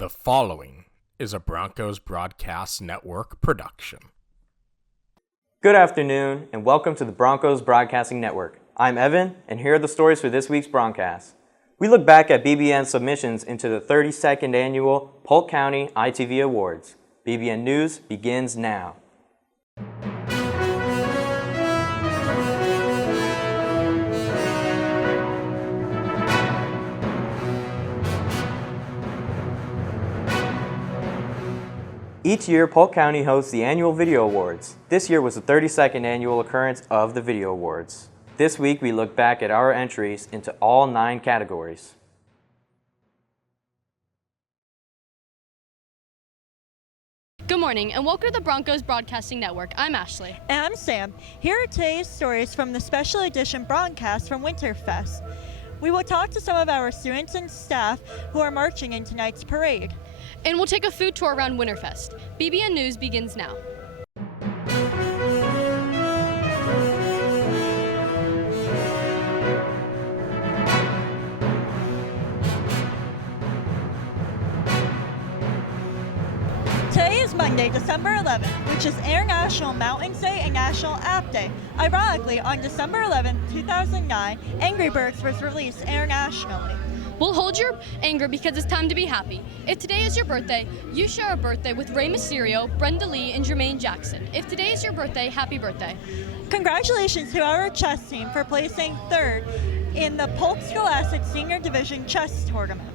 The following is a Broncos Broadcast Network production. Good afternoon, and welcome to the Broncos Broadcasting Network. I'm Evan, and here are the stories for this week's broadcast. We look back at BBN submissions into the 32nd Annual Polk County ITV Awards. BBN News begins now. Each year, Polk County hosts the annual Video Awards. This year was the 32nd annual occurrence of the Video Awards. This week, we look back at our entries into all 9 categories. Good morning, and welcome to the Broncos Broadcasting Network. I'm Ashley. And I'm Sam. Here are today's stories from the special edition broadcast from Winterfest. We will talk to some of our students and staff who are marching in tonight's parade. And we'll take a food tour around Winterfest. BBN News begins now. Today is Monday, December 11th, which is International Mountains Day and National App Day. Ironically, on December 11th, 2009, Angry Birds was released internationally. We'll hold your anger because it's time to be happy. If today is your birthday, you share a birthday with Rey Mysterio, Brenda Lee, and Jermaine Jackson. If today is your birthday, happy birthday. Congratulations to our chess team for placing 3rd in the Polk Scholastic Senior Division Chess Tournament.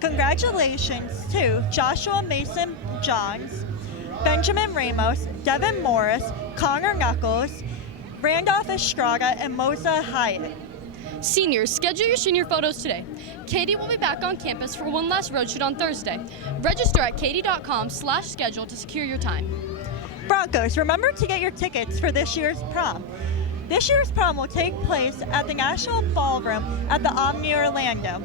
Congratulations to Joshua Mason Johns, Benjamin Ramos, Devin Morris, Connor Knuckles, Randolph Estrada, and Moza Hyatt. Seniors, schedule your senior photos today. Katie will be back on campus for one last road shoot on Thursday. Register at katie.com/schedule to secure your time. Broncos, remember to get your tickets for this year's prom. This year's prom will take place at the National Ballroom at the Omni Orlando.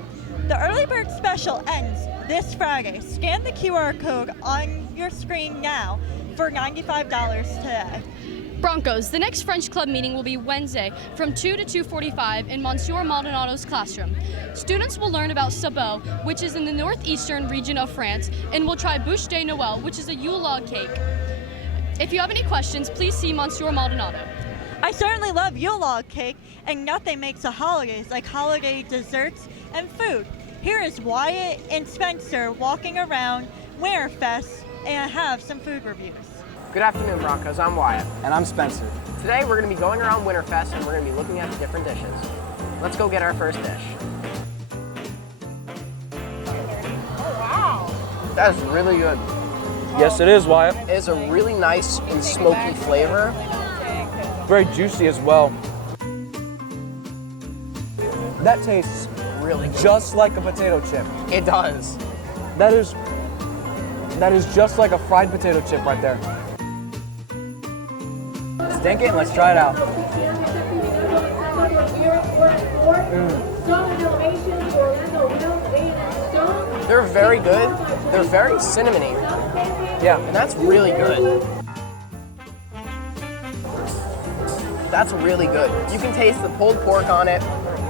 The early bird special ends this Friday. Scan the QR code on your screen now for $95 today. Broncos, the next French Club meeting will be Wednesday from 2 to 2:45 in Monsieur Maldonado's classroom. Students will learn about Sabot, which is in the northeastern region of France, and will try Bûche de Noël, which is a Yule log cake. If you have any questions, please see Monsieur Maldonado. I certainly love Yule log cake, and nothing makes the holidays like holiday desserts and food. Here is Wyatt and Spencer walking around Winterfest and have some food reviews. Good afternoon, Broncos. I'm Wyatt. And I'm Spencer. Today we're going to be going around Winterfest and we're going to be looking at the different dishes. Let's go get our first dish. Oh, wow. That is really good. Yes, it is, Wyatt. It is a really nice and smoky flavor. Very juicy as well. That tastes Really good. just like a potato chip. It does. That is just like a fried potato chip right there. Stink it and let's try it out. They're very good. They're very cinnamony. Yeah. And that's really good. That's really good. You can taste the pulled pork on it,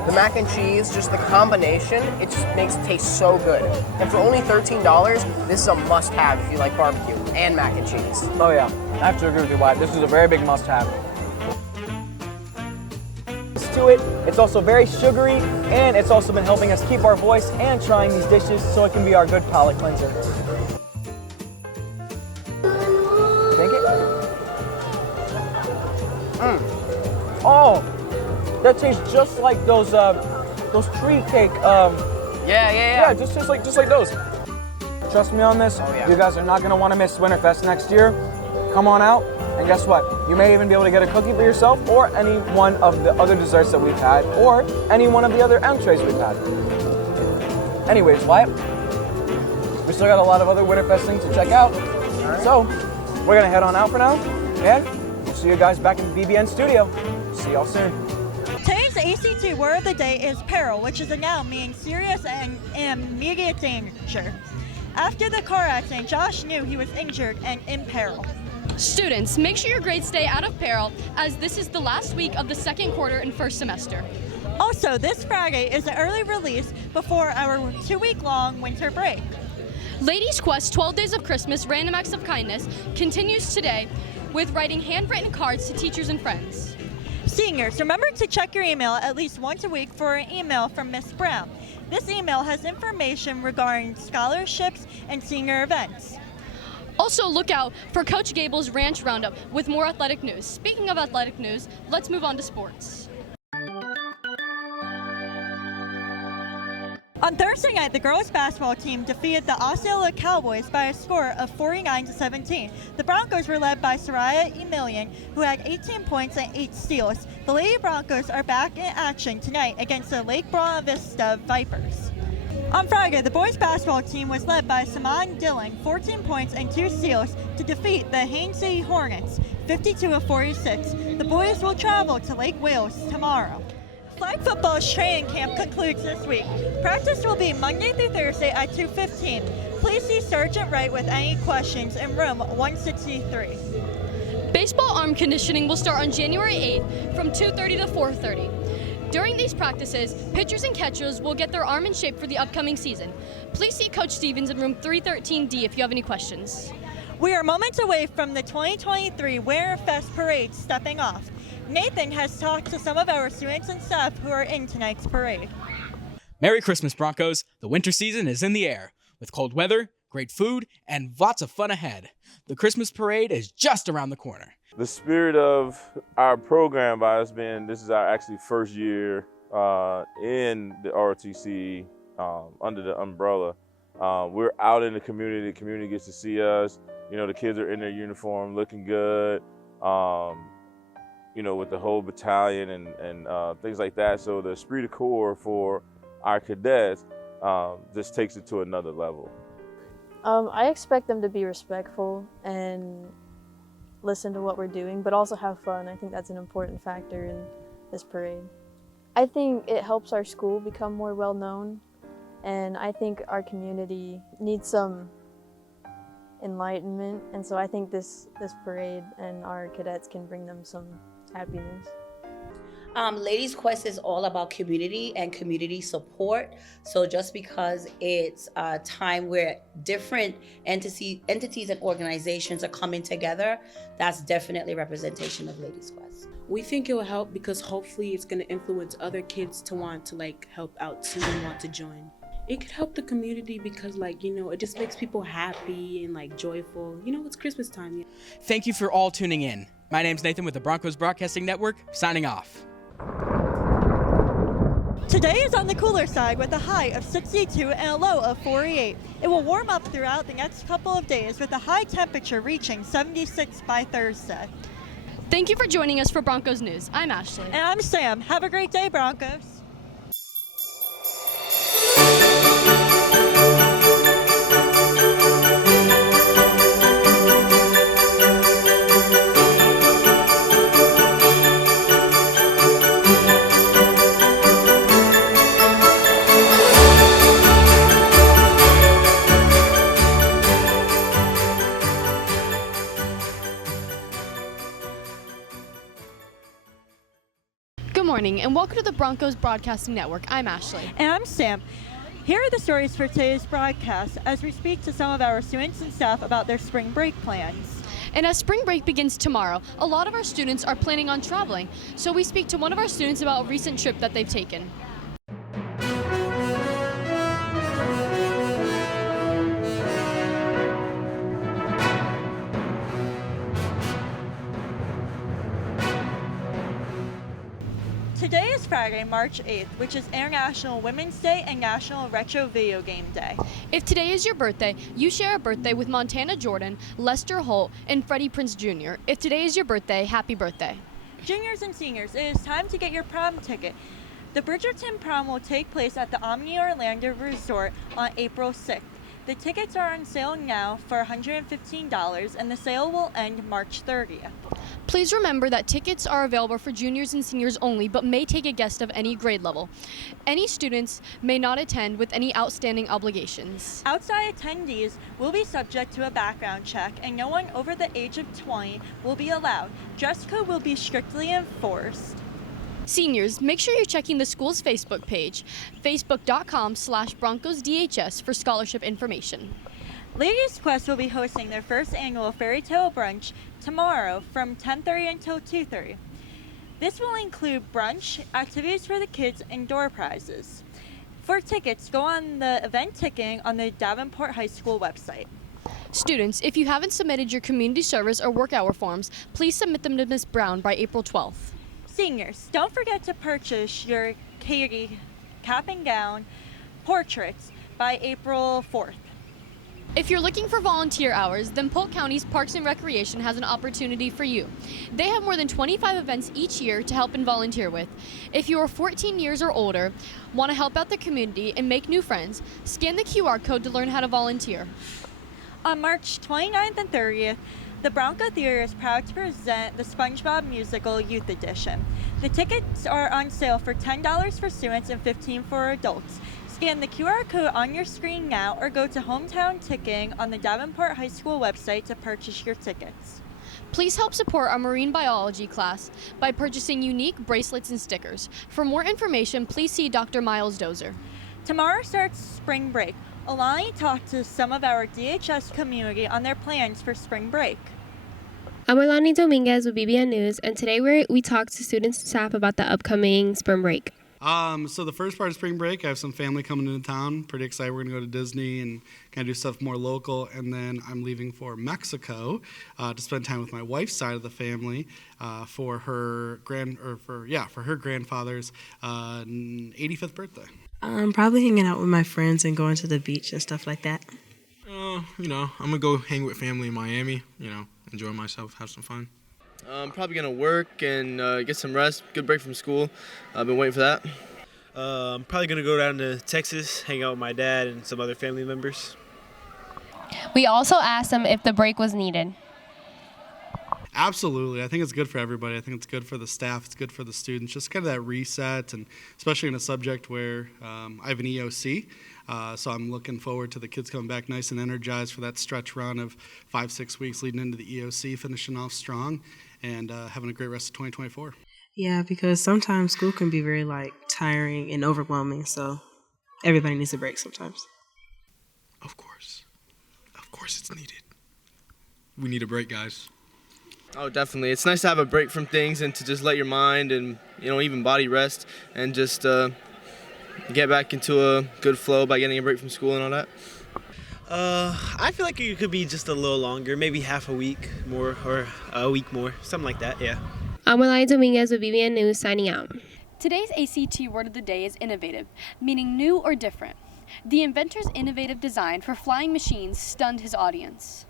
the mac and cheese, just the combination, it just makes it taste so good. And for only $13, this is a must-have if you like barbecue and mac and cheese. Oh yeah, I have to agree with you, Wyatt. This is a very big must-have. To it, it's also very sugary, and it's also been helping us keep our voice and trying these dishes so it can be our good palate cleanser. Think it? Oh, that tastes just like those tree cake. Yeah. Just like those. Trust me on this. Oh, yeah. You guys are not gonna want to miss Winterfest next year. Come on out, and guess what? You may even be able to get a cookie for yourself, or any one of the other desserts that we've had, or any one of the other entrees we've had. Anyways, Wyatt, we still got a lot of other Winterfest things to check out. Right. So we're gonna head on out for now, and we'll see you guys back in the BBN studio. See y'all soon. Today's ACT word of the day is peril, which is a noun meaning serious and immediate danger. After the car accident, Josh knew he was injured and in peril. Students, make sure your grades stay out of peril, as this is the last week of the second quarter and first semester. Also, this Friday is an early release before our 2-week-long winter break. Ladies Quest 12 Days of Christmas Random Acts of Kindness continues today with writing handwritten cards to teachers and friends. Seniors, remember to check your email at least once a week for an email from Miss Brown. This email has information regarding scholarships and senior events. Also, look out for Coach Gable's Ranch Roundup with more athletic news. Speaking of athletic news, let's move on to sports. On Thursday night, the girls basketball team defeated the Osceola Cowboys by a score of 49-17. The Broncos were led by Soraya Emilian, who had 18 points and 8 steals. The Lady Broncos are back in action tonight against the Lake Buena Vista Vipers. On Friday, the boys basketball team was led by Saman Dillon, 14 points and 2 steals, to defeat the Haines City Hornets, 52-46. The boys will travel to Lake Wales tomorrow. Flag football's training camp concludes this week. Practice will be Monday through Thursday at 2:15. Please see Sergeant Wright with any questions in room 163. Baseball arm conditioning will start on January 8th from 2:30 to 4:30. During these practices, pitchers and catchers will get their arm in shape for the upcoming season. Please see Coach Stevens in room 313D if you have any questions. We are moments away from the 2023 Winterfest Parade stepping off. Nathan has talked to some of our students and staff who are in tonight's parade. Merry Christmas, Broncos. The winter season is in the air. With cold weather, great food, and lots of fun ahead. The Christmas parade is just around the corner. The spirit of our program by us being, this is our actually first year in the ROTC under the umbrella. We're out in the community gets to see us. You know, the kids are in their uniform looking good. You know, with the whole battalion and things like that. So the esprit de corps for our cadets just takes it to another level. I expect them to be respectful and listen to what we're doing, but also have fun. I think that's an important factor in this parade. I think it helps our school become more well-known, and I think our community needs some enlightenment, and so I think this parade and our cadets can bring them some happiness. Ladies Quest is all about community and community support. So just because it's a time where different entities and organizations are coming together, that's definitely representation of Ladies Quest. We think it will help because hopefully it's going to influence other kids to want to help out too and want to join. It could help the community because it just makes people happy and joyful. It's Christmas time. Thank you for all tuning in. My name's Nathan with the Broncos Broadcasting Network, signing off. Today is on the cooler side with a high of 62 and a low of 48. It will warm up throughout the next couple of days with a high temperature reaching 76 by Thursday. Thank you for joining us for Broncos News. I'm Ashley. And I'm Sam. Have a great day, Broncos. Good morning and welcome to the Broncos Broadcasting Network. I'm Ashley. And I'm Sam. Here are the stories for today's broadcast as we speak to some of our students and staff about their spring break plans. And as spring break begins tomorrow, a lot of our students are planning on traveling. So we speak to one of our students about a recent trip that they've taken. Today is Friday, March 8th, which is International Women's Day and National Retro Video Game Day. If today is your birthday, you share a birthday with Montana Jordan, Lester Holt, and Freddie Prinze Jr. If today is your birthday, happy birthday. Juniors and seniors, it is time to get your prom ticket. The Bridgerton prom will take place at the Omni Orlando Resort on April 6th. The tickets are on sale now for $115 and the sale will end March 30th. Please remember that tickets are available for juniors and seniors only, but may take a guest of any grade level. Any students may not attend with any outstanding obligations. Outside attendees will be subject to a background check and no one over the age of 20 will be allowed. Dress code will be strictly enforced. Seniors, make sure you're checking the school's Facebook page, facebook.com/BroncosDHS for scholarship information. Ladies Quest will be hosting their first annual fairy tale brunch tomorrow from 10:30 until 2:30. This will include brunch, activities for the kids, and door prizes. For tickets, go on the event ticketing on the Davenport High School website. Students, if you haven't submitted your community service or work hour forms, please submit them to Ms. Brown by April 12th. Seniors, don't forget to purchase your Katie cap and gown portraits by April 4th. If you're looking for volunteer hours, then Polk County's Parks and Recreation has an opportunity for you. They have more than 25 events each year to help and volunteer with. If you are 14 years or older, want to help out the community and make new friends, scan the QR code to learn how to volunteer. On March 29th and 30th, the Bronco Theater is proud to present the SpongeBob Musical Youth Edition. The tickets are on sale for $10 for students and $15 for adults. Scan the QR code on your screen now or go to Hometown Ticketing on the Davenport High School website to purchase your tickets. Please help support our marine biology class by purchasing unique bracelets and stickers. For more information, please see Dr. Miles Dozer. Tomorrow starts spring break. Alani talked to some of our DHS community on their plans for spring break. I'm Alani Dominguez with BBN News, and today we talked to students and staff about the upcoming spring break. So the first part of spring break, I have some family coming into town. Pretty excited. We're going to go to Disney and kind of do stuff more local. And then I'm leaving for Mexico to spend time with my wife's side of the family for her grandfather's 85th birthday. I'm probably hanging out with my friends and going to the beach and stuff like that. I'm going to go hang with family in Miami, enjoy myself, have some fun. I'm probably going to work and get some rest, good break from school. I've been waiting for that. I'm probably going to go down to Texas, hang out with my dad and some other family members. We also asked them if the break was needed. Absolutely. I think it's good for everybody. I think it's good for the staff. It's good for the students. Just kind of that reset, and especially in a subject where I have an EOC. So I'm looking forward to the kids coming back nice and energized for that stretch run of 5-6 weeks leading into the EOC, finishing off strong, and having a great rest of 2024. Yeah, because sometimes school can be very tiring and overwhelming. So everybody needs a break sometimes. Of course it's needed. We need a break, guys. Oh, definitely. It's nice to have a break from things and to just let your mind and, even body rest and just get back into a good flow by getting a break from school and all that. I feel like it could be just a little longer, maybe half a week more or a week more, something like that, yeah. I'm Alani Dominguez with BBN News signing out. Today's ACT word of the day is innovative, meaning new or different. The inventor's innovative design for flying machines stunned his audience.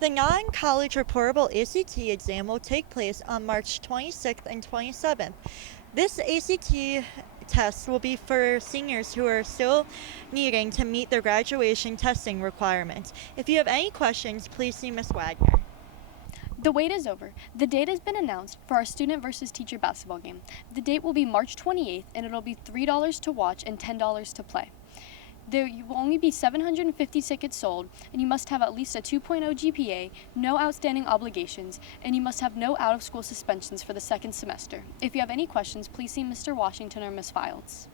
The non-college reportable ACT exam will take place on March 26th and 27th. This ACT test will be for seniors who are still needing to meet their graduation testing requirements. If you have any questions, please see Ms. Wagner. The wait is over. The date has been announced for our student versus teacher basketball game. The date will be March 28th, and it'll be $3 to watch and $10 to play. There will only be 750 tickets sold, and you must have at least a 2.0 GPA, no outstanding obligations, and you must have no out-of-school suspensions for the second semester. If you have any questions, please see Mr. Washington or Ms. Files.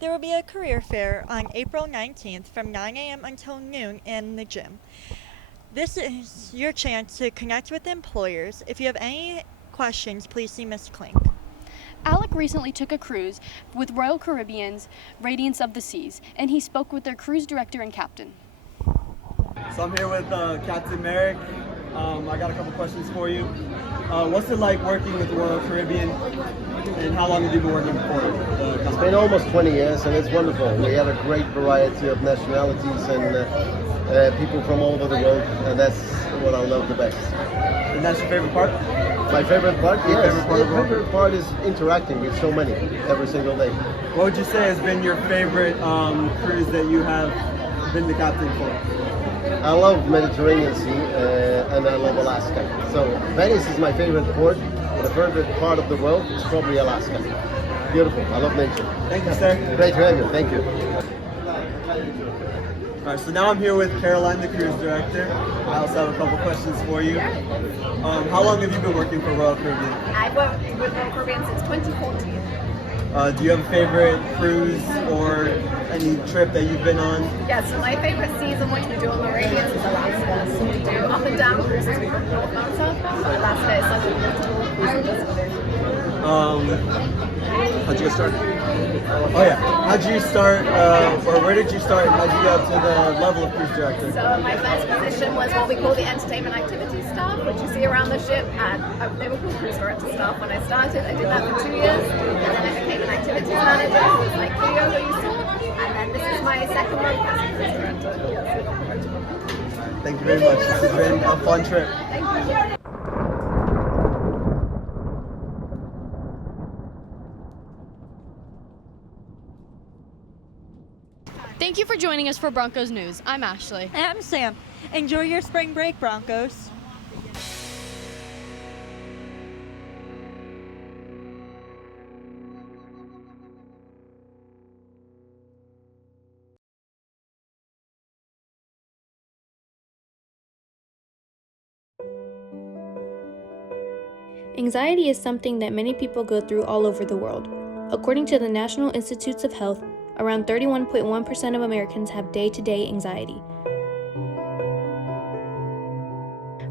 There will be a career fair on April 19th from 9 a.m. until noon in the gym. This is your chance to connect with employers. If you have any questions, please see Ms. Klink. Alec recently took a cruise with Royal Caribbean's Radiance of the Seas, and he spoke with their cruise director and captain. So I'm here with Captain Merrick. I got a couple questions for you. What's it like working with Royal Caribbean, and how long have you been working for? It's been almost 20 years, and it's wonderful. We have a great variety of nationalities and people from all over the world, and that's what I love the best. And that's your favorite part? My favorite part? Yes. My favorite part is interacting with so many every single day. What would you say has been your favorite cruise that you have been the captain for? I love Mediterranean Sea and I love Alaska. So Venice is my favorite port, but the favorite part of the world is probably Alaska. Beautiful. I love nature. Thank you, sir. Great to have you. Thank you. All right, so now I'm here with Caroline, the cruise director. I also have a couple questions for you. How long have you been working for Royal Caribbean? I've worked with Royal Caribbean since 2014. Do you have a favorite cruise or any trip that you've been on? Yeah, so my favorite season, which we do on the Arabians, is the last one. So we do up and down cruises, we go northbound, southbound. The last day is such a beautiful cruise. How'd you get started? Oh yeah. How'd you start, or where did you start, and how'd you get up to the level of cruise director? So my first position was what we call the entertainment activity staff, which you see around the ship, and they were called cruise director staff when I started. I did that for 2 years, and then I became an activities manager, who's like Cleo who you saw, and then this is my second month as a cruise director. Thank you very much. This has been a fun trip. Thank you. Thank you for joining us for Broncos News. I'm Ashley. And I'm Sam. Enjoy your spring break, Broncos. Anxiety is something that many people go through all over the world. According to the National Institutes of Health, around 31.1% of Americans have day-to-day anxiety.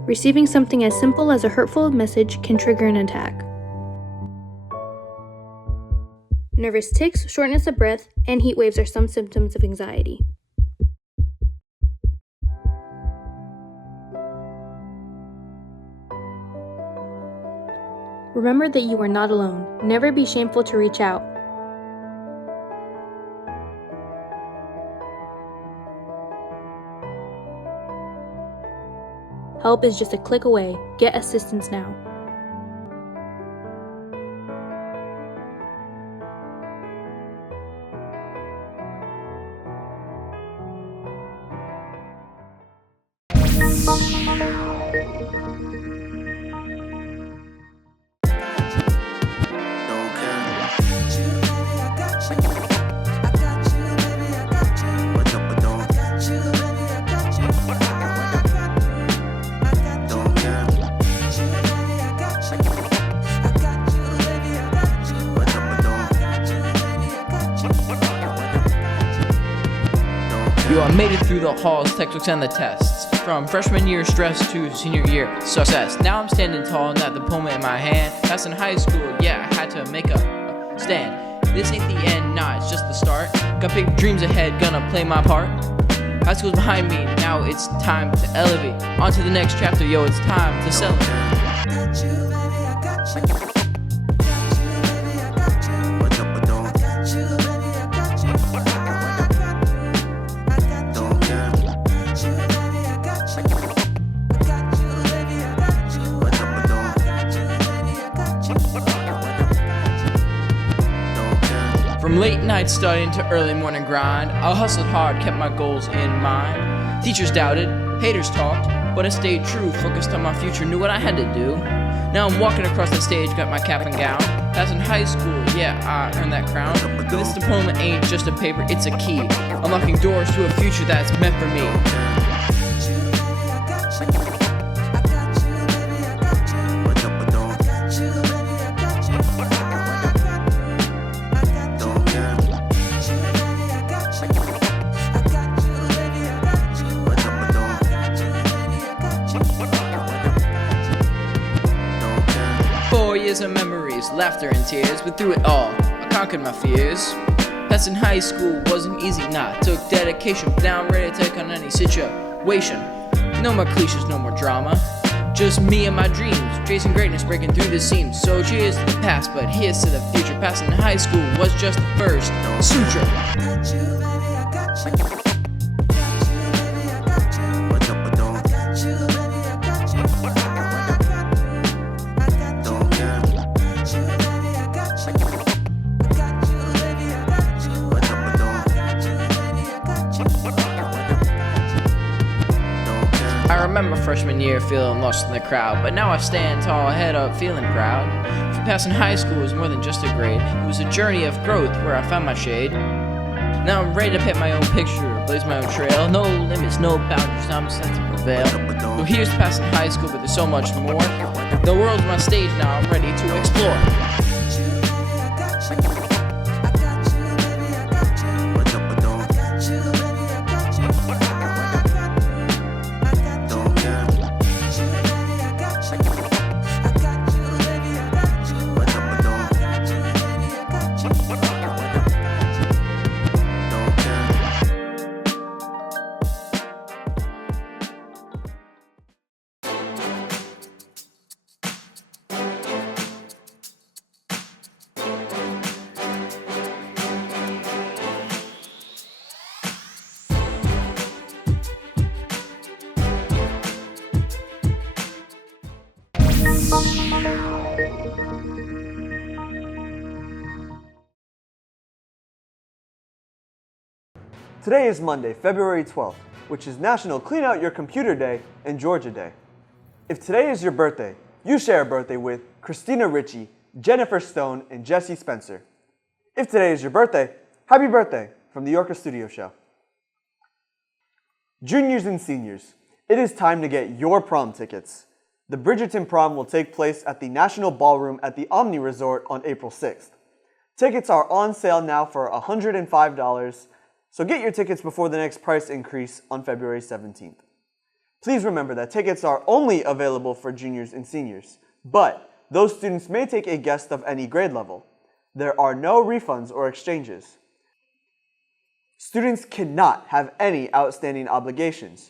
Receiving something as simple as a hurtful message can trigger an attack. Nervous tics, shortness of breath, and heat waves are some symptoms of anxiety. Remember that you are not alone. Never be shameful to reach out. Help is just a click away. Get assistance now. Yo, I made it through the halls, textbooks, and the tests. From freshman year stress to senior year success. Now I'm standing tall, not the diploma in my hand. That's in high school, yeah, I had to make a stand. This ain't the end, nah, it's just the start. Got big dreams ahead, gonna play my part. High school's behind me, now it's time to elevate. On to the next chapter, yo, it's time to celebrate. From late night studying to early morning grind, I hustled hard, kept my goals in mind. Teachers doubted, haters talked, but I stayed true, focused on my future, knew what I had to do. Now I'm walking across the stage, got my cap and gown. That's in high school, yeah, I earned that crown. But this diploma ain't just a paper, it's a key, unlocking doors to a future that's meant for me. Years of memories, laughter and tears, but through it all, I conquered my fears. Passing high school wasn't easy, nah, took dedication, but now I'm ready to take on any situation. No more cliches, no more drama, just me and my dreams, chasing greatness, breaking through the seams. So cheers to the past, but here's to the future. Passing high school was just the first suture. I remember freshman year feeling lost in the crowd, but now I stand tall, head up, feeling proud. For passing high school was more than just a grade, it was a journey of growth where I found my shade. Now I'm ready to paint my own picture, blaze my own trail. No limits, no boundaries, I'm set to prevail. Well, here's passing high school, but there's so much more. The world's my stage now, I'm ready to explore. Today is Monday, February 12th, which is National Clean Out Your Computer Day and Georgia Day. If today is your birthday, you share a birthday with Christina Ritchie, Jennifer Stone, and Jesse Spencer. If today is your birthday, happy birthday from the Yorker Studio Show. Juniors and seniors, it is time to get your prom tickets. The Bridgerton prom will take place at the National Ballroom at the Omni Resort on April 6th. Tickets are on sale now for $105, so get your tickets before the next price increase on February 17th. Please remember that tickets are only available for juniors and seniors, but those students may take a guest of any grade level. There are no refunds or exchanges. Students cannot have any outstanding obligations.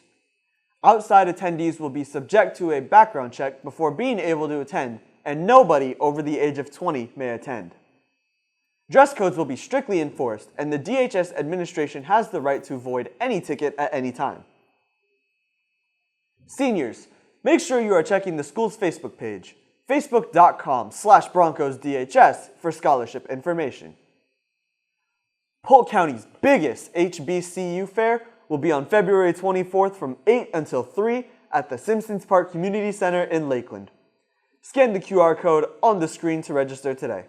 Outside attendees will be subject to a background check before being able to attend, and nobody over the age of 20 may attend. Dress codes will be strictly enforced, and the DHS administration has the right to void any ticket at any time. Seniors, make sure you are checking the school's Facebook page, facebook.com/BroncosDHS for scholarship information. Polk County's biggest HBCU fair will be on February 24th from 8 until 3 at the Simpsons Park Community Center in Lakeland. Scan the QR code on the screen to register today.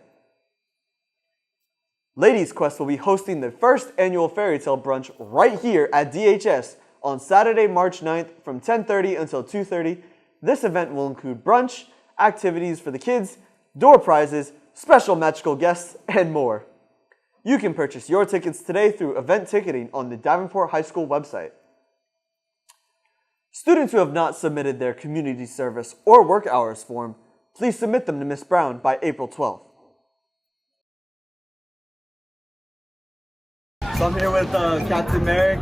Ladies Quest will be hosting the first annual fairy tale brunch right here at DHS on Saturday, March 9th from 10:30 until 2:30. This event will include brunch, activities for the kids, door prizes, special magical guests, and more. You can purchase your tickets today through event ticketing on the Davenport High School website. Students who have not submitted their community service or work hours form, please submit them to Ms. Brown by April 12th. So I'm here with Captain Merrick.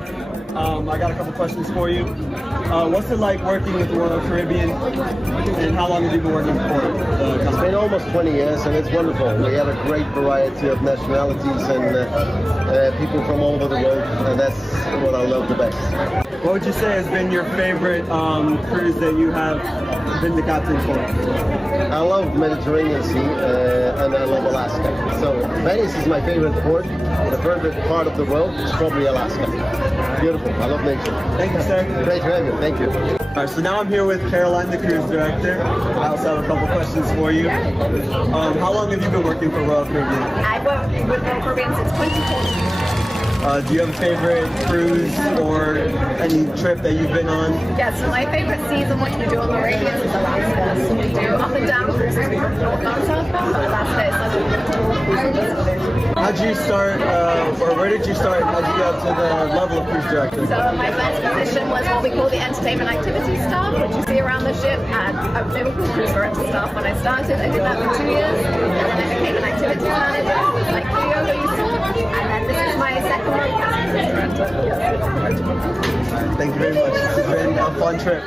I got a couple questions for you. What's it like working with the Royal Caribbean, and how long have you been working for it? It's been almost 20 years, and it's wonderful. We have a great variety of nationalities and people from all over the world, and that's what I love the best. What would you say has been your favorite cruise that you have been the captain for? I love Mediterranean Sea, and I love Alaska. So Venice is my favorite port. The favorite part of the world is probably Alaska. Beautiful. I love nature. Thank you, sir. Great to have you. Thank you. All right, so now I'm here with Caroline, the cruise director. I also have a couple questions for you. How long have you been working for Royal Caribbean? I've worked with Royal Caribbean since 2014. Do you have a favorite cruise or any trip that you've been on? Yeah, so my favorite season, which we do on the Arabians, is Alaska. So we do up and down cruises. We go northbound, southbound, but Alaska is like How'd you start, or where did you start? How'd you get up to the level of cruise director? So my first position was what we call the entertainment activity staff, which you see around the ship, and they were called cruise director staff when I started. I did that for 2 years, and then I became an activities manager, like Cleo that you saw, and then this is my second month as a cruise director. Thank you very much. This has been a fun trip.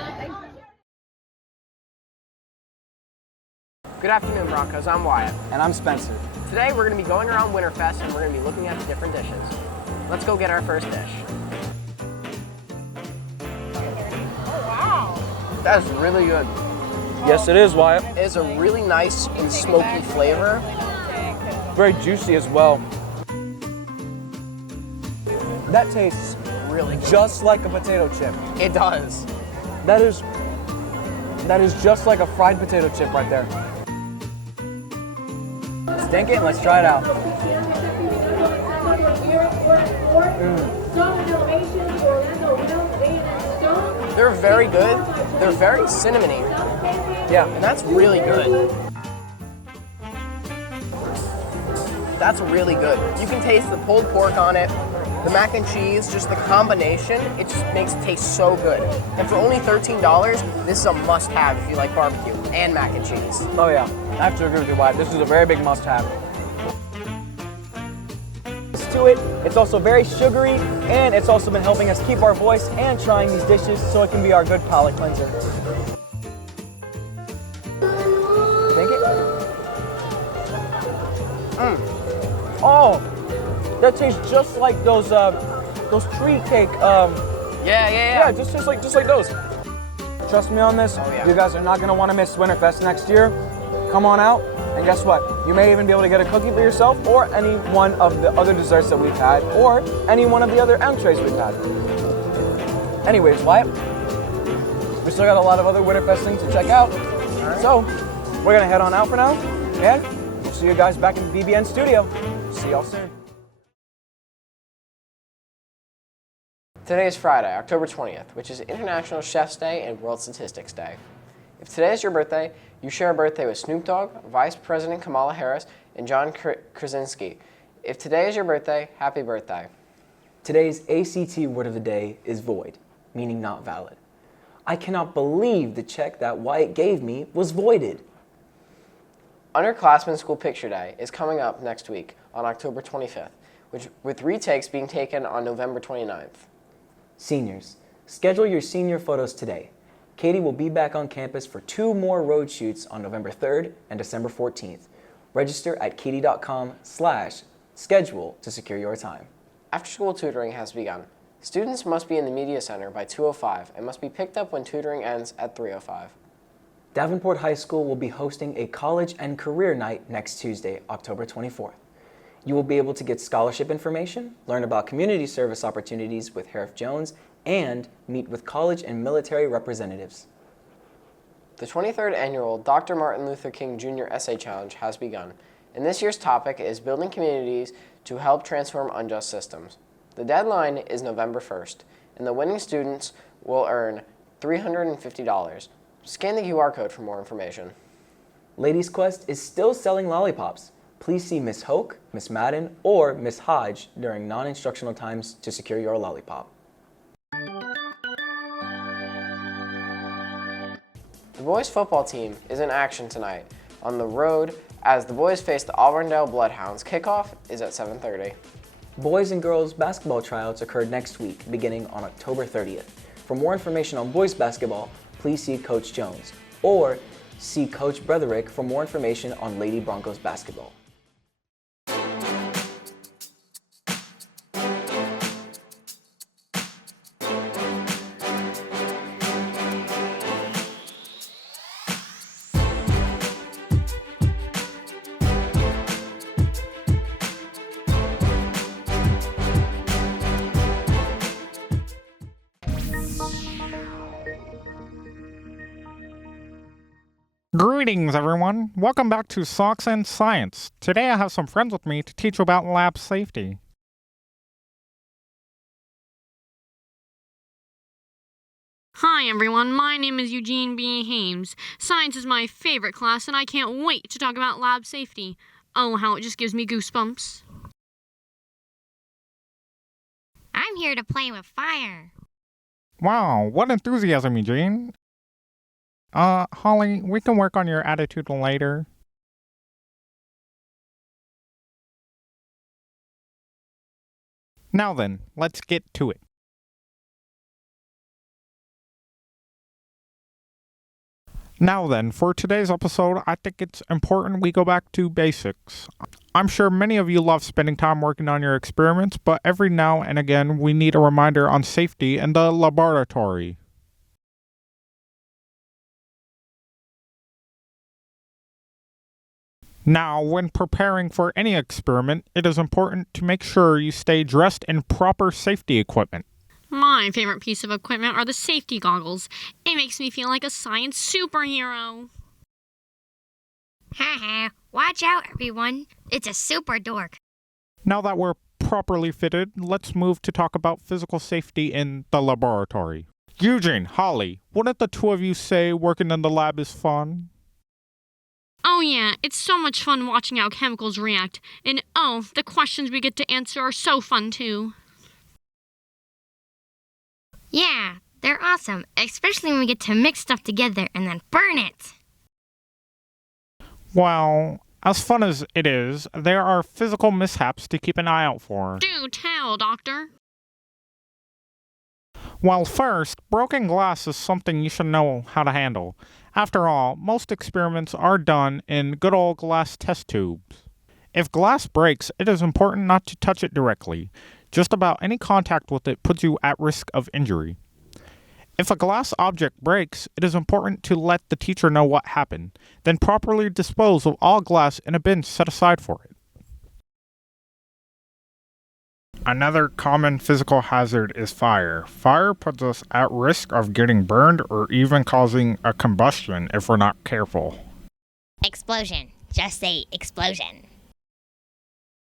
Good afternoon, Broncos. I'm Wyatt. And I'm Spencer. Today we're going to be going around Winterfest and we're going to be looking at the different dishes. Let's go get our first dish. Oh, wow. That is really good. Yes, it is, Wyatt. It is a really nice and smoky flavor. Very juicy as well. That tastes really good. Just like a potato chip. It does. That is just like a fried potato chip right there. Stink it and let's try it out. They're very good. They're very cinnamony. Yeah. And that's really good. That's really good. You can taste the pulled pork on it, the mac and cheese, just the combination, it just makes it taste so good. And for only $13, this is a must-have if you like barbecue and mac and cheese. Oh yeah, I have to agree with you, Wyatt. This is a very big must-have. To it, it's also very sugary, and it's also been helping us keep our voice and trying these dishes so it can be our good palate cleanser. Think it? Oh, that tastes just like those tree cake. Yeah, just like those. Trust me on this. Oh, yeah. You guys are not gonna want to miss Winterfest next year. Come on out, and guess what? You may even be able to get a cookie for yourself, or any one of the other desserts that we've had, or any one of the other entrees we've had. Anyways, Wyatt, we still got a lot of other Winterfest things to check out. So, we're gonna head on out for now, and we'll see you guys back in the BBN studio. See y'all soon. Today is Friday, October 20th, which is International Chef's Day and World Statistics Day. If today is your birthday, you share a birthday with Snoop Dogg, Vice President Kamala Harris, and John Krasinski. If today is your birthday, happy birthday. Today's ACT word of the day is void, meaning not valid. I cannot believe the check that Wyatt gave me was voided. Underclassmen School Picture Day is coming up next week on October 25th, with retakes being taken on November 29th. Seniors, schedule your senior photos today. Katie will be back on campus for 2 more road shoots on November 3rd and December 14th. Register at katie.com/schedule to secure your time. After-school tutoring has begun. Students must be in the Media Center by 2:05 and must be picked up when tutoring ends at 3:05. Davenport High School will be hosting a college and career night next Tuesday, October 24th. You will be able to get scholarship information, learn about community service opportunities with Sheriff Jones, and meet with college and military representatives. The 23rd annual Dr. Martin Luther King Jr. Essay Challenge has begun, and this year's topic is building communities to help transform unjust systems. The deadline is November 1st, and the winning students will earn $350. Scan the QR code for more information. Ladies Quest is still selling lollipops. Please see Miss Hoke, Miss Madden, or Miss Hodge during non-instructional times to secure your lollipop. The boys football team is in action tonight on the road as the boys face the Auburndale Bloodhounds. Kickoff is at 7:30. Boys and girls basketball tryouts occur next week, beginning on October 30th. For more information on boys basketball, please see Coach Jones, or see Coach Bretherick for more information on Lady Broncos basketball. Greetings, everyone. Welcome back to Socks and Science. Today I have some friends with me to teach you about lab safety. Hi everyone, my name is Eugene B. Hames. Science is my favorite class and I can't wait to talk about lab safety. Oh, how it just gives me goosebumps. I'm here to play with fire. Wow, what enthusiasm, Eugene. Holly, we can work on your attitude later. Now then, let's get to it. Now then, for today's episode, I think it's important we go back to basics. I'm sure many of you love spending time working on your experiments, but every now and again we need a reminder on safety in the laboratory. Now, when preparing for any experiment, it is important to make sure you stay dressed in proper safety equipment. My favorite piece of equipment are the safety goggles. It makes me feel like a science superhero. Haha, watch out everyone. It's a super dork. Now that we're properly fitted, let's move to talk about physical safety in the laboratory. Eugene, Holly, wouldn't the two of you say working in the lab is fun? Oh yeah, it's so much fun watching how chemicals react. And oh, the questions we get to answer are so fun too. Yeah, they're awesome, especially when we get to mix stuff together and then burn it. Well, as fun as it is, there are physical mishaps to keep an eye out for. Do tell, Doctor. Well, first, broken glass is something you should know how to handle. After all, most experiments are done in good old glass test tubes. If glass breaks, it is important not to touch it directly. Just about any contact with it puts you at risk of injury. If a glass object breaks, it is important to let the teacher know what happened, then properly dispose of all glass in a bin set aside for it. Another common physical hazard is fire. Fire puts us at risk of getting burned or even causing a combustion if we're not careful. Explosion. Just say explosion.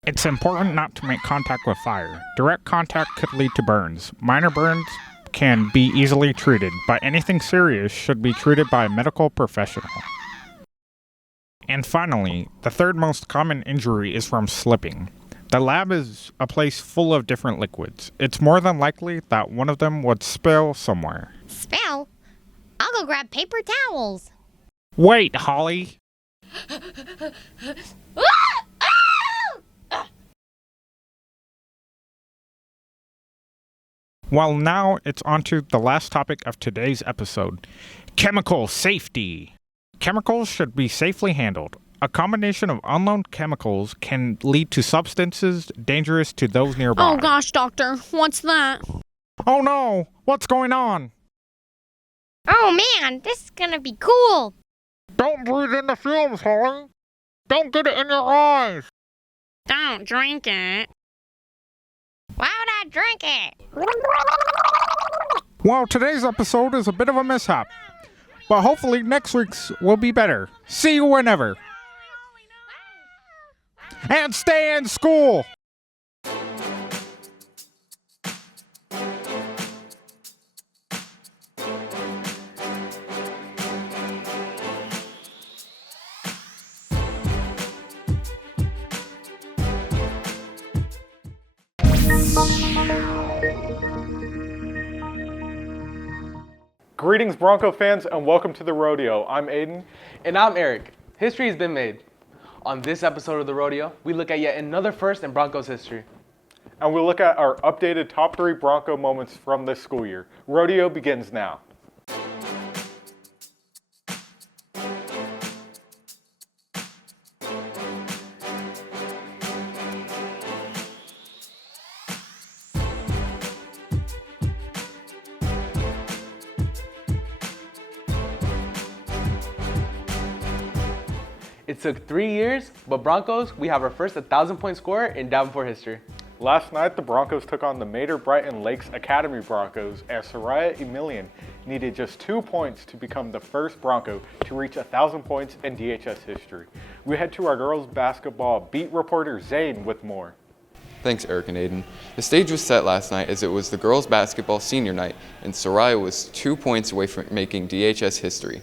It's important not to make contact with fire. Direct contact could lead to burns. Minor burns can be easily treated, but anything serious should be treated by a medical professional. And finally, the third most common injury is from slipping. The lab is a place full of different liquids. It's more than likely that one of them would spill somewhere. Spill? I'll go grab paper towels. Wait, Holly! Well, now it's on to the last topic of today's episode. Chemical safety. Chemicals should be safely handled. A combination of unknown chemicals can lead to substances dangerous to those nearby. Oh gosh, Doctor, what's that? Oh no! What's going on? Oh man, this is gonna be cool. Don't breathe in the fumes, Holly! Don't get it in your eyes! Don't drink it. Why would I drink it? Well, today's episode is a bit of a mishap, but hopefully next week's will be better. See you whenever. And stay in school! Greetings, Bronco fans, and welcome to the rodeo. I'm Aiden. And I'm Eric. History has been made. On this episode of the rodeo, we look at yet another first in Broncos history. And we'll look at our updated top 3 Bronco moments from this school year. Rodeo begins now. It took 3 years, but Broncos, we have our first 1,000-point scorer in Davenport history. Last night, the Broncos took on the Mater Brighton Lakes Academy Broncos as Soraya Emilian needed just 2 points to become the first Bronco to reach 1,000 points in DHS history. We head to our girls basketball beat reporter Zane with more. Thanks, Eric and Aiden. The stage was set last night as it was the girls basketball senior night, and Soraya was 2 points away from making DHS history.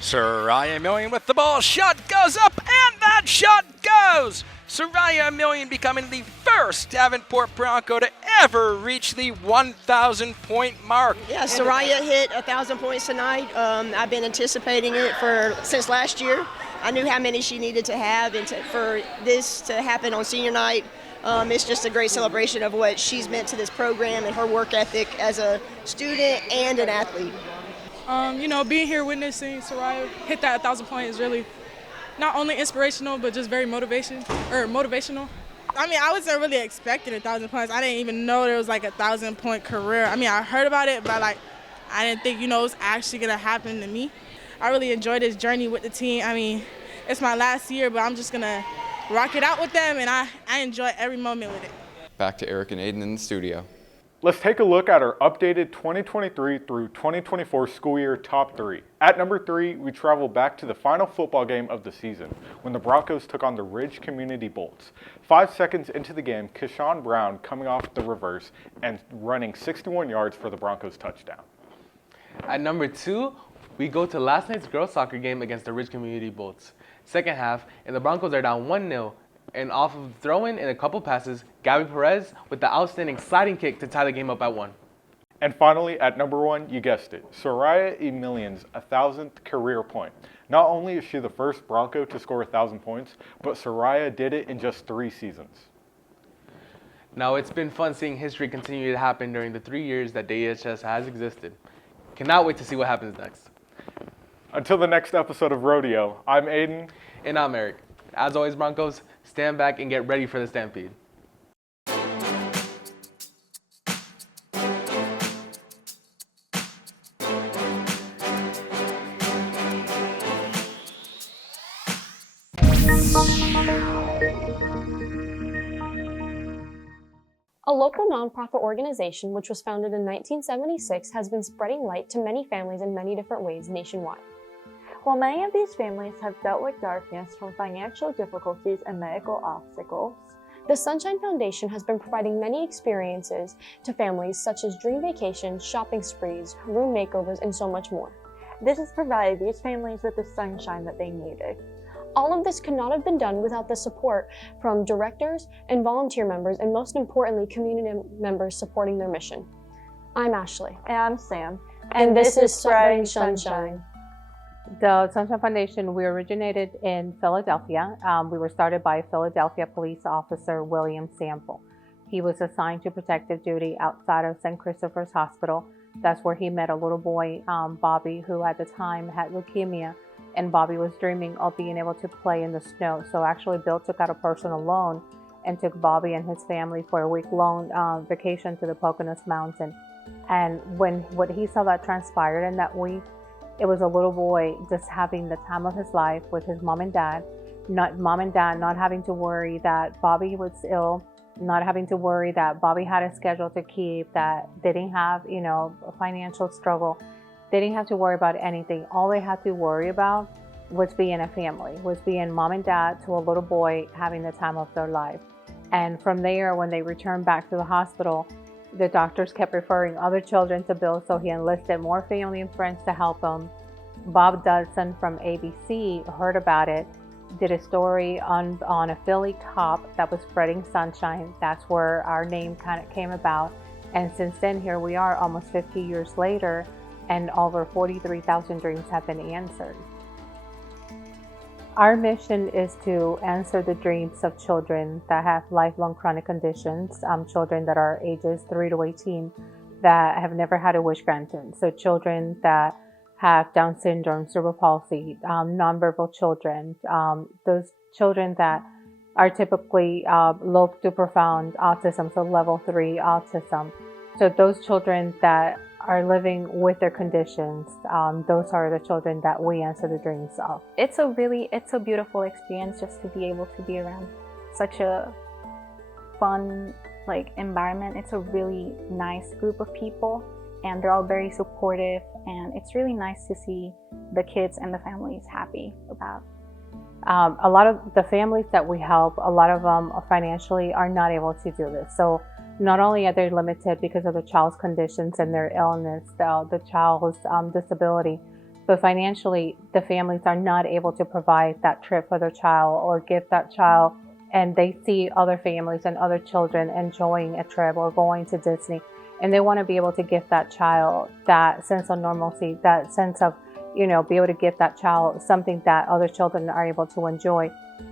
Soraya Emilian with the ball. Shot goes up, and that shot goes! Soraya Emilian becoming the first Davenport Bronco to ever reach the 1,000-point mark. Yeah, Soraya hit 1,000 points tonight. I've been anticipating it since last year. I knew how many she needed to have, and for this to happen on senior night, it's just a great celebration of what she's meant to this program and her work ethic as a student and an athlete. Being here witnessing Soraya hit that 1,000 point is really not only inspirational, but just very motivational. I mean, I wasn't really expecting 1,000 points. I didn't even know there was like a 1,000-point career. I mean, I heard about it, but I didn't think, it was actually gonna happen to me. I really enjoyed this journey with the team. I mean, it's my last year, but I'm just gonna rock it out with them, and I enjoy every moment with it. Back to Eric and Aiden in the studio. Let's take a look at our updated 2023 through 2024 school year top 3. At number 3, we travel back to the final football game of the season when the Broncos took on the Ridge Community Bolts. 5 seconds into the game, Keshawn Brown coming off the reverse and running 61 yards for the Broncos touchdown. At number 2, we go to last night's girls soccer game against the Ridge Community Bolts. Second half, and the Broncos are down 1-0, and off of throw-in and a couple passes, Gabby Perez with the outstanding sliding kick to tie the game up at 1. And finally, at number 1, you guessed it, Soraya Emilian's 1,000th career point. Not only is she the first Bronco to score 1,000 points, but Soraya did it in just 3 seasons. Now, it's been fun seeing history continue to happen during the 3 years that DHS has existed. Cannot wait to see what happens next. Until the next episode of Rodeo, I'm Aiden. And I'm Eric. As always, Broncos, stand back and get ready for the Stampede. A local nonprofit organization, which was founded in 1976, has been spreading light to many families in many different ways nationwide. While many of these families have dealt with darkness from financial difficulties and medical obstacles, the Sunshine Foundation has been providing many experiences to families such as dream vacations, shopping sprees, room makeovers, and so much more. This has provided these families with the sunshine that they needed. All of this could not have been done without the support from directors and volunteer members, and most importantly, community members supporting their mission. I'm Ashley. And I'm Sam. And this is Spreading Sunshine. The Sunshine Foundation, we originated in Philadelphia. We were started by Philadelphia police officer William Sample. He was assigned to protective duty outside of St. Christopher's Hospital. That's where he met a little boy, Bobby, who at the time had leukemia, and Bobby was dreaming of being able to play in the snow. So actually Bill took out a personal loan and took Bobby and his family for a week-long vacation to the Poconos Mountain. And when he saw that transpired in that week, it was a little boy just having the time of his life with his mom and dad not having to worry that Bobby was ill, not having to worry that Bobby had a schedule to keep, that they didn't have, a financial struggle. They didn't have to worry about anything. All they had to worry about was being a family, was being mom and dad to a little boy having the time of their life. And from there, when they returned back to the hospital, the doctors kept referring other children to Bill, so he enlisted more family and friends to help him. Bob Dudson from ABC heard about it, did a story on a Philly top that was spreading sunshine. That's where our name kind of came about. And since then, here we are almost 50 years later, and over 43,000 dreams have been answered. Our mission is to answer the dreams of children that have lifelong chronic conditions, children that are ages 3 to 18 that have never had a wish granted. So children that have Down syndrome, cerebral palsy, nonverbal children, those children that are typically low to profound autism, so level 3 autism. So those children that are living with their conditions, those are the children that we answer the dreams of. It's a beautiful experience just to be able to be around such a fun environment. It's a really nice group of people, and they're all very supportive, and it's really nice to see the kids and the families happy about. A lot of the families that we help, a lot of them financially are not able to do this. So not only are they limited because of the child's conditions and their illness, the child's disability, but financially the families are not able to provide that trip for their child or give that child, and they see other families and other children enjoying a trip or going to Disney, and they want to be able to give that child that sense of normalcy, that sense of, be able to give that child something that other children are able to enjoy.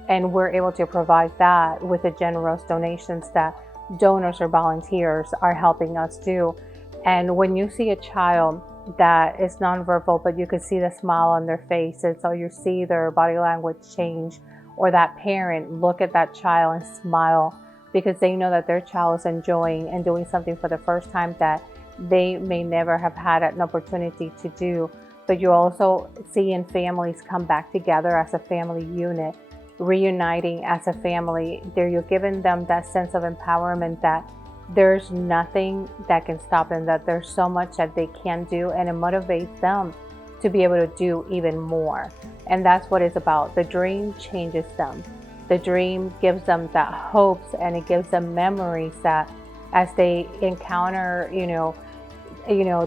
And we're able to provide that with the generous donations that donors or volunteers are helping us do. And when you see a child that is nonverbal, but you can see the smile on their faces, or you see their body language change, or that parent look at that child and smile because they know that their child is enjoying and doing something for the first time that they may never have had an opportunity to do. But you're also seeing families come back together as a family unit, reuniting as a family. There, you're giving them that sense of empowerment that there's nothing that can stop them, that there's so much that they can do, and it motivates them to be able to do even more. And that's what it's about. The dream changes them. The dream gives them that hopes, and it gives them memories that as they encounter,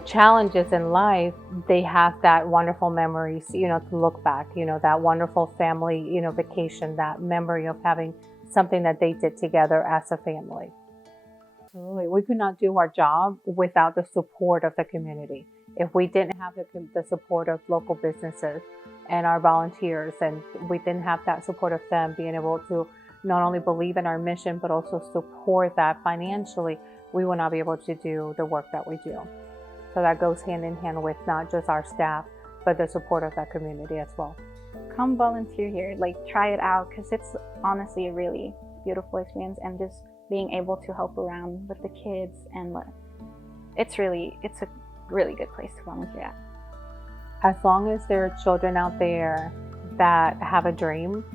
challenges in life, they have that wonderful memories, to look back, that wonderful family, vacation, that memory of having something that they did together as a family. Absolutely. We could not do our job without the support of the community. If we didn't have the support of local businesses and our volunteers, and we didn't have that support of them being able to not only believe in our mission, but also support that financially, we will not be able to do the work that we do. So that goes hand in hand with not just our staff, but the support of that community as well. Come volunteer here, try it out, because it's honestly a really beautiful experience, and just being able to help around with the kids, and it's a really good place to volunteer at. As long as there are children out there that have a dream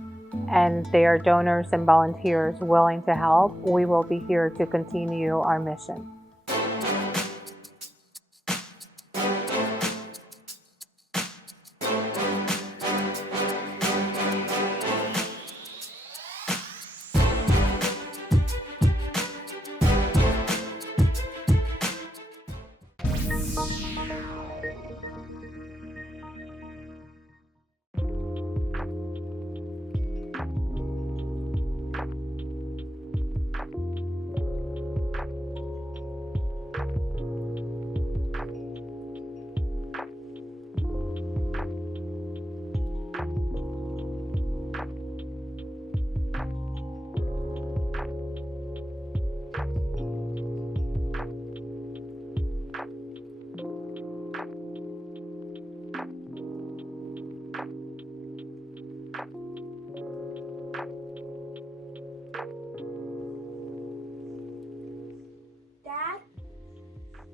and there are donors and volunteers willing to help, we will be here to continue our mission.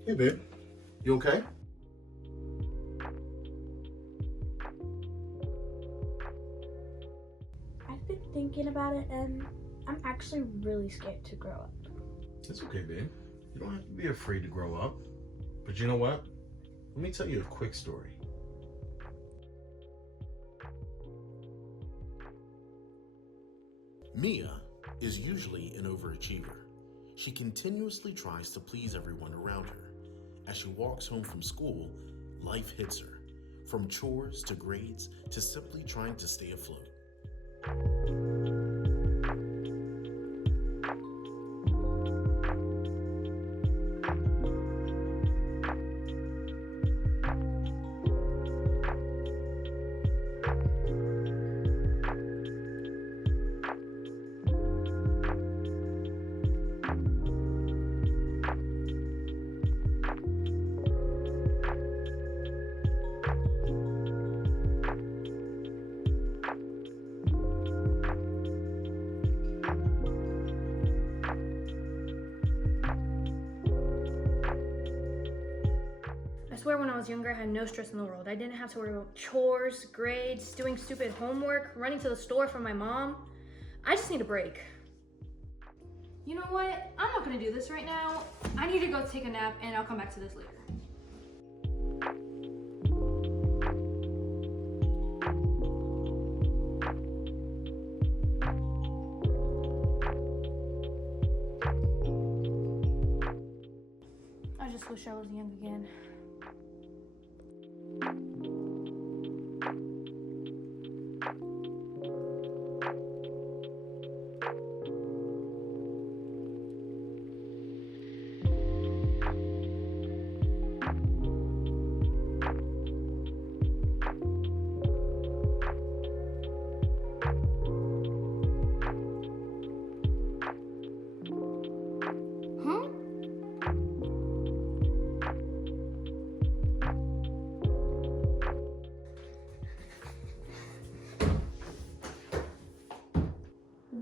Hey, babe. You okay? I've been thinking about it, and I'm actually really scared to grow up. It's okay, babe. You don't have to be afraid to grow up. But you know what? Let me tell you a quick story. Mia is usually an overachiever. She continuously tries to please everyone around her. As she walks home from school, life hits her, from chores to grades to simply trying to stay afloat. I swear when I was younger, I had no stress in the world. I didn't have to worry about chores, grades, doing stupid homework, running to the store for my mom. I just need a break. You know what? I'm not gonna do this right now. I need to go take a nap, and I'll come back to this later. I just wish I was young again.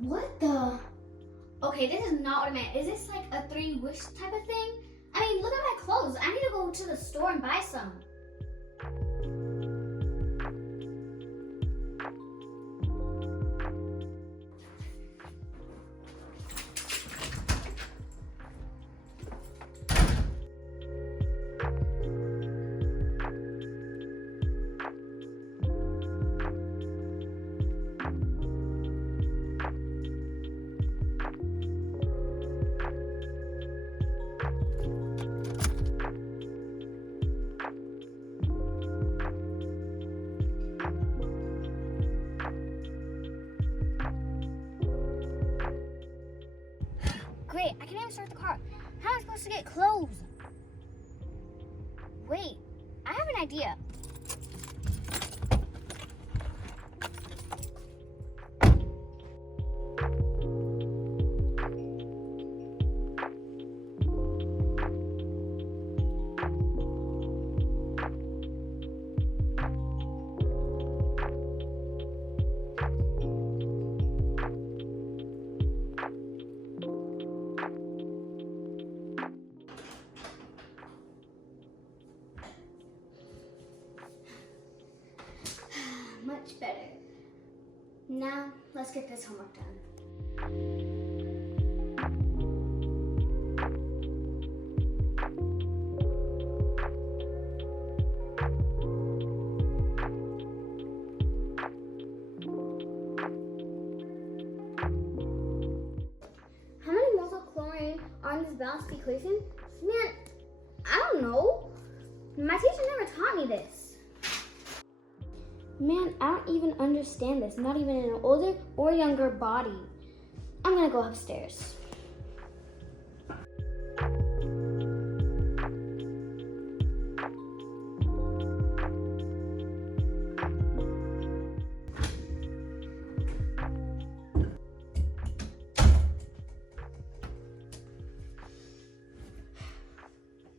What the? Okay, this is not what I meant. Is this like a 3-wish type of thing? I mean, look at my clothes. I need to go to the store and buy some. I start the car? How am I supposed to get clothes? Wait, I have an idea. Much better. Now, let's get this homework done. How many moles of chlorine are in this balanced equation? Man, I don't know. My teacher never taught me this. Man, I don't even understand this, not even in an older or younger body. I'm gonna go upstairs.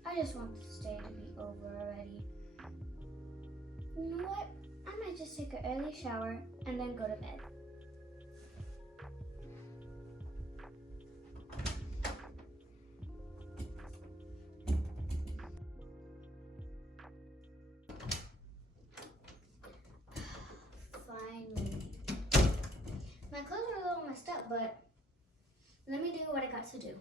I just want this day to be over already. You know what? I might just take an early shower and then go to bed. Finally. My clothes are a little messed up, but let me do what I got to do.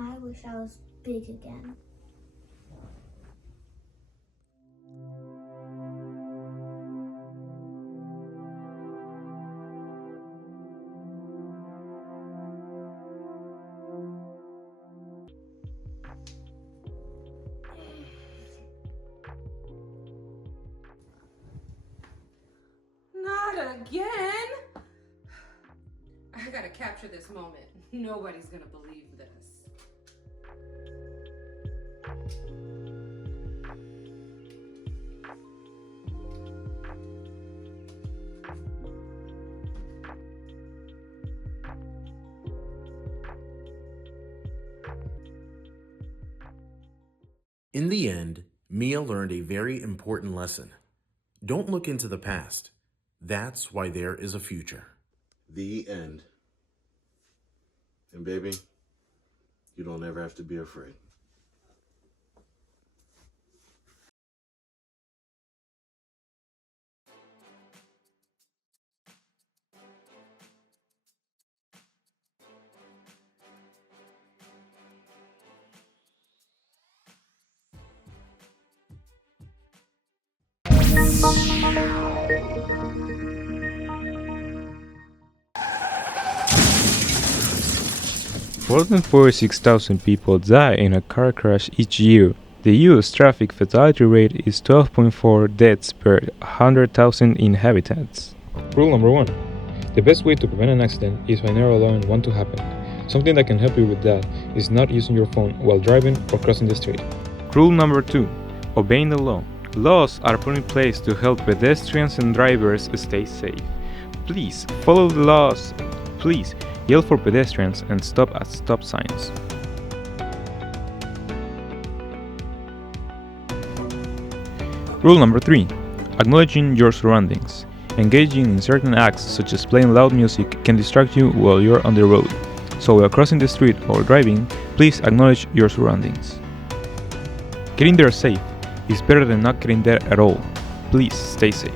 I wish I was big again. Not again! I gotta capture this moment. Nobody's gonna believe this. In the end, Mia learned a very important lesson. Don't look into the past. That's why there is a future. The end. And baby, you don't ever have to be afraid. More than 46,000 people die in a car crash each year. The US traffic fatality rate is 12.4 deaths per 100,000 inhabitants. Rule number 1. The best way to prevent an accident is by never allowing one to happen. Something that can help you with that is not using your phone while driving or crossing the street. Rule number 2. Obeying the law. Laws are put in place to help pedestrians and drivers stay safe. Please follow the laws. Please yell for pedestrians and stop at stop signs. Rule number 3. Acknowledging your surroundings. Engaging in certain acts such as playing loud music can distract you while you're on the road. So while crossing the street or driving, please acknowledge your surroundings. Getting there safe is better than not getting there at all. Please stay safe.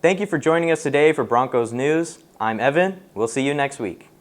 Thank you for joining us today for Broncos News. I'm Evan. We'll see you next week.